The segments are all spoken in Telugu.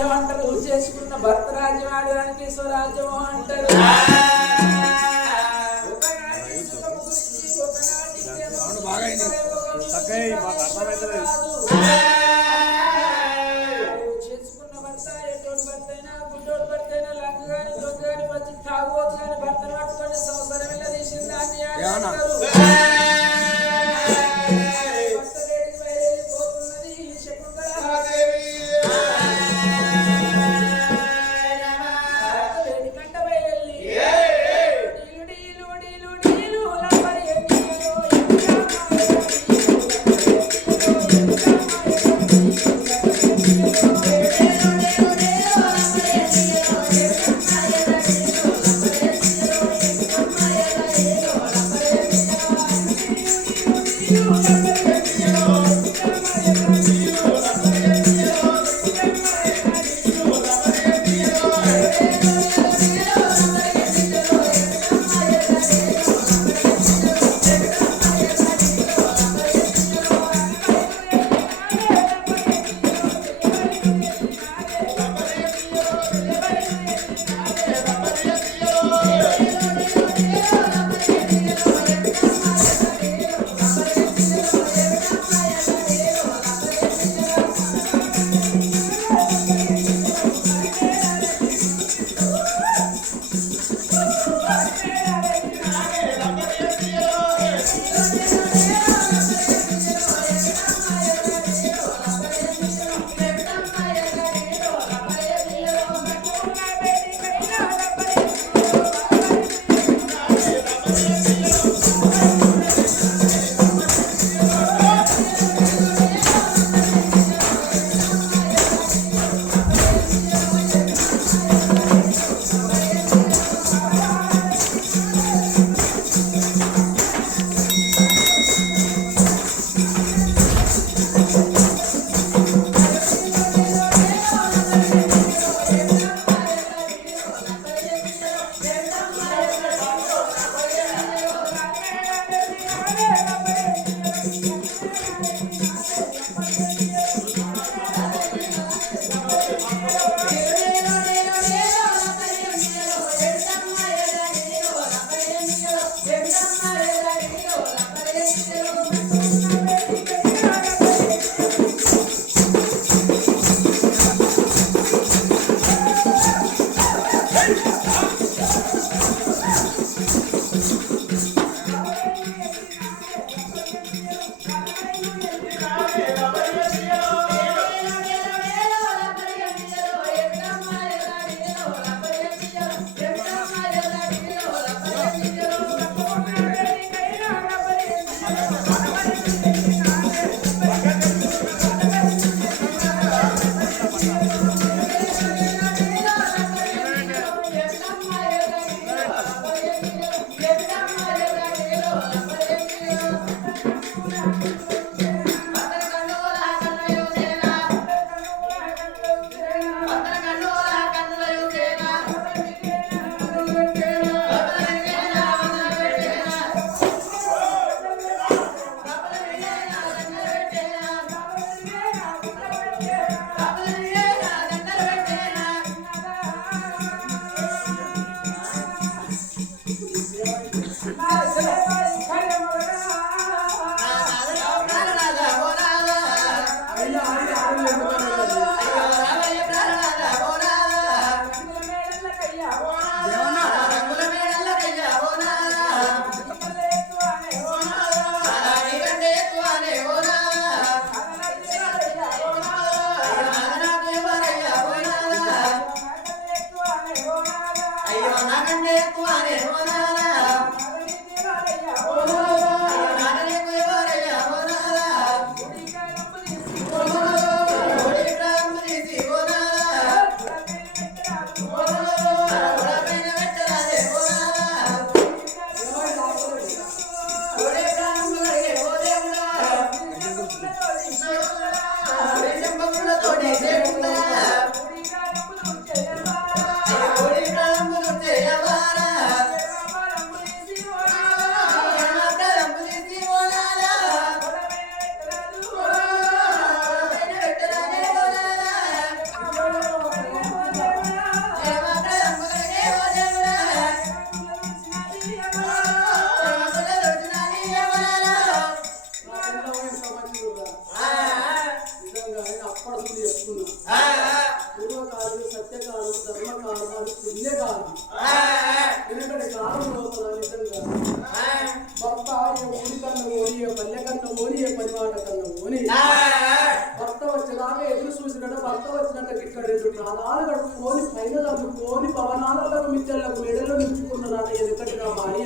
రాజ్యం అంటారు, చేసుకున్న భర్త రాజ్యం ఆడడానికి స్వరాజ్యం అంటారు. చేసుకున్న భర్త ఎటువంటి భర్త అయినా గుడ్డోడు భర్త అయినా లంగ గాని దొంగ గాని మంచి తాగుబోతు గాని భర్తను పట్టుకొని సంవత్సరం ఇలా తీసింది దాన్ని పూర్వకాలం సత్యకాలం ధర్మకాలం అది పుణ్యకాలం ఎందుకంటే కాలం లోపల నిజంగా భర్త ఏ ఊరి కన్నా ఓని ఏ పల్లె కన్నా ఓని ఏ పనిమాట కన్నా ఓని భర్త వచ్చేదాకా ఎదురు చూసినట్ట భర్త వచ్చినట్టు ఇక్కడ రెండు ప్రాణాలు కడుపుకొని పైన చదువుకొని భవనాలకు మిచ్చలకు మెడలో నింపుకున్నారట ఎందుకంటే నా భార్య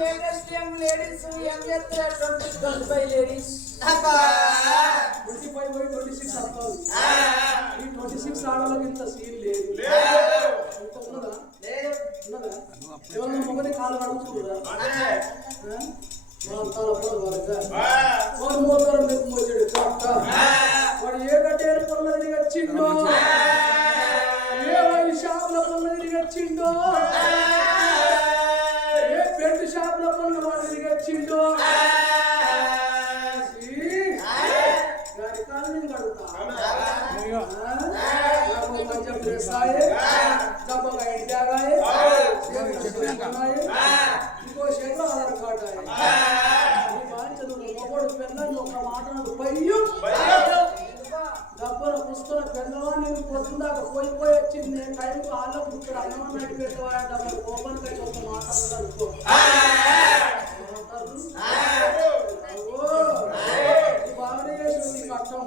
లేడీస్ ఏం చేస్తారు 25 లేడీస్ 26 వస్తుంది ఈ 26 ఆడలకు ఇంత సీన్ లేదు ఉన్నదా ఉన్నదా ఎవరన్నా మొగని కాలు కడుపుతుందా వాడు మోతారు మీకు మోచాడు వాడు ఏ గడ్డేరు పొల్ల తిరిగి వచ్చిండో ఏ వైన్ షాపుల పొల్ల తిరిగి వచ్చిండో ఏ పెయింట్ షాపుల పొల్ల వాడు తిరిగి వచ్చిండో पंजाब ड्रेस आए जब का इंडिया गए इनको शेखर आधार कार्ड आए ये बात चलो मोबाइल पेन नो कमाना पय्यू डब्बर पुस्तक पेनवा నేను పొద్దుందాక పోయి వచ్చింది టైం కు ఆలకు ఇక్కడ అన్నం నడి పెట్టవా డబ్బర్ ఓపెన్ గా చొక్క మాట్లాడనుకో ఈ బావడే చేసి కట్టం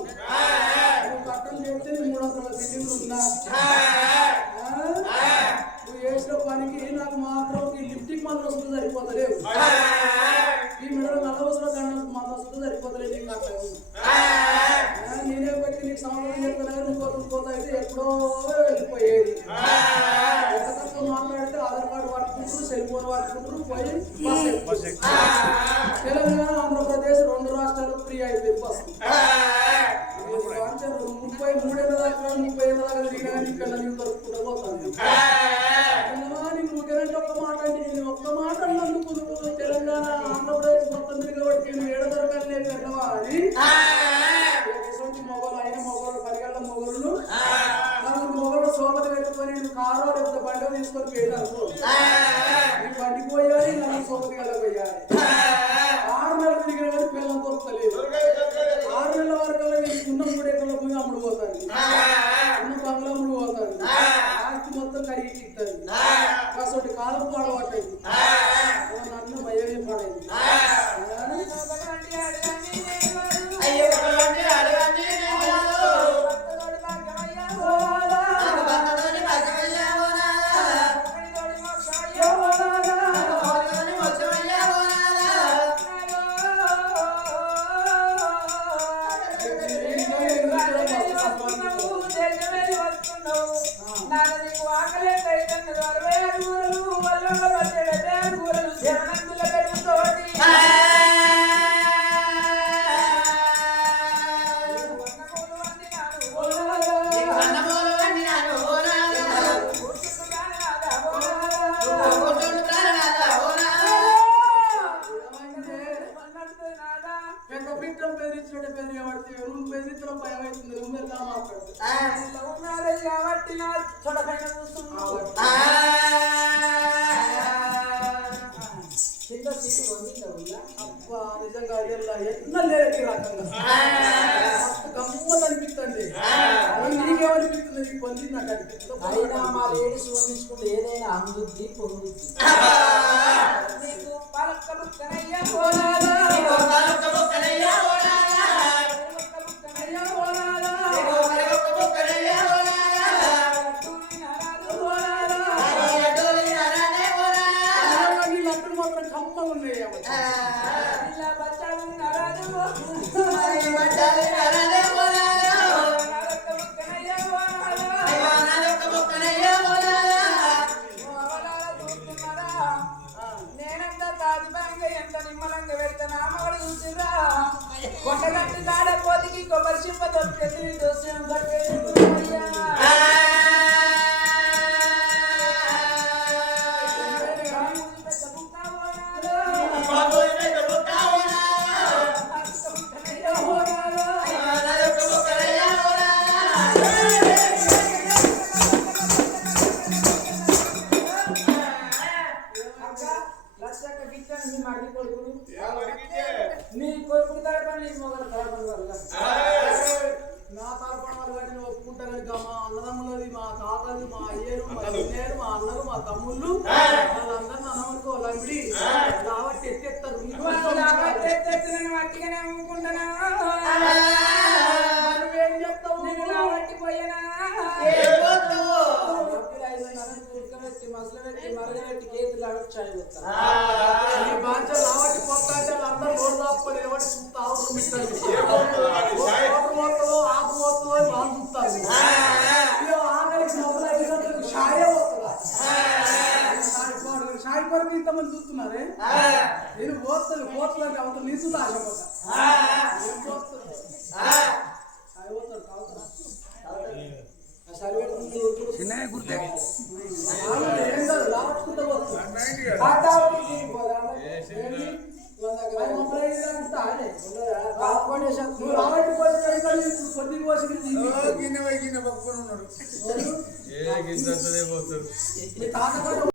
కట్టం చేస్తే 300 బిల్డింగ్లు ఉన్నా నువ్వు చేసిన పనికి నాకు మాత్రం ఈ లిఫ్టిక్ మందు వస్తుంది సరిపోతలేవు ఈ మెడలో నల్లవసర మందు వస్తుంది సరిపోతలేదు నీకు కట్టం నేనే పెట్టి నీకు సంవత్సరం చెప్తున్నా ఇంకోత అయితే ఎప్పుడో వెళ్ళిపోయేది ఎంతకంతో మాట్లాడితే ఆధార్ కార్డు పట్టుకుంటారు సెల్ ఫోన్ పట్టుకుంటారు పోయి బస్ తెలంగాణ ఆంధ్రప్రదేశ్ 2 రాష్ట్రాలు ఫ్రీ అయిపోయింది బస్ 33 ఏళ్ళ దాకా 30 ఏళ్ళ దాకా తిరిగినా ఇక్కడ నీకు దొరుకుతుంటా పోతాను నీకు ముఖ్యమంటే ఒక్క మాట అంటే నేను ఒక్క మాట అన్నందుకు నువ్వు తెలంగాణ ఆంధ్రప్రదేశ్ మొత్తం తిరిగబట్టి నువ్వు ఏడ దొరకాలి వెళ్ళవా అని మొగలు అయిన మొగలు 10 గంటల మొగలు నలుగురు మొగలు సోమతి పెట్టుకొని నువ్వు కారో లేకపోతే బండి తీసుకొని పోయాను అనుకో నీకు బండి పోయాలి నలుగురు సోమతి గల పోయాలి 6 నెలలు తిరిగిన కానీ పిల్లలు దొరకలేదు 6 నెలల వరకు ఉన్న 3 ఎకరాల భూమి అమ్ముడు పోతాను ఉన్న బంగ్లా అమ్ముడు పోతాను ఆస్తి మొత్తం కరిగి ఇస్తాను కాసోటి కాలం పాడబట్టాయి నన్ను భయమే పడైంది నిజంగా ఎన్నలేరకి రకంగా గమ్మత్ అనిపిస్తుంది నీకేమనిపిస్తుంది నీకు పొందింది నాకు అనిపిస్తుంది అయినా మా లేడీస్ వండించుకుంటే ఏదైనా అందుద్ది పొందుద్ది మాత్రం కమ్మ ఉన్నాయి నేనంతా తాజుబాగా ఎంత నిమ్మలంగా పెడతాను అమ్మగడు చూసిరా నేను మా అన్నలు మా తమ్ముళ్ళు వాళ్ళందరూ నన్నమనుకో లంబిడి కాబట్టి ఎత్తేస్తారు వాటిగానే అమ్ముకుంటానా నువ్వేం చెప్తావు నేను కాబట్టి పోయానా మసలు పెట్టి మరగబెట్టి కేతులు అడగచ్చాయి ఈ బాధ్య లావటి పోతాంటే వాళ్ళందరూ రోడ్డు దాపుకొని నిలబడి చూస్తారు పోతుందో ఆకు పోతుందో వాళ్ళు చూస్తారు ఆఖరికి డబ్బులు అయినందుకు షాయే పోతుందా షాయి కొరకు ఇంతమంది చూస్తున్నారే నేను పోతుంది పోతుందంటే అవతల నీసులు ఆశపడ్డా చిన్నగా గుర్తే ఏం కాదు లావట్టుకుంటూ పోతుంది నువ్వు రావట్టి పోసి కొద్ది పోసి గిన్నె పక్కన ఉన్నాడు తాత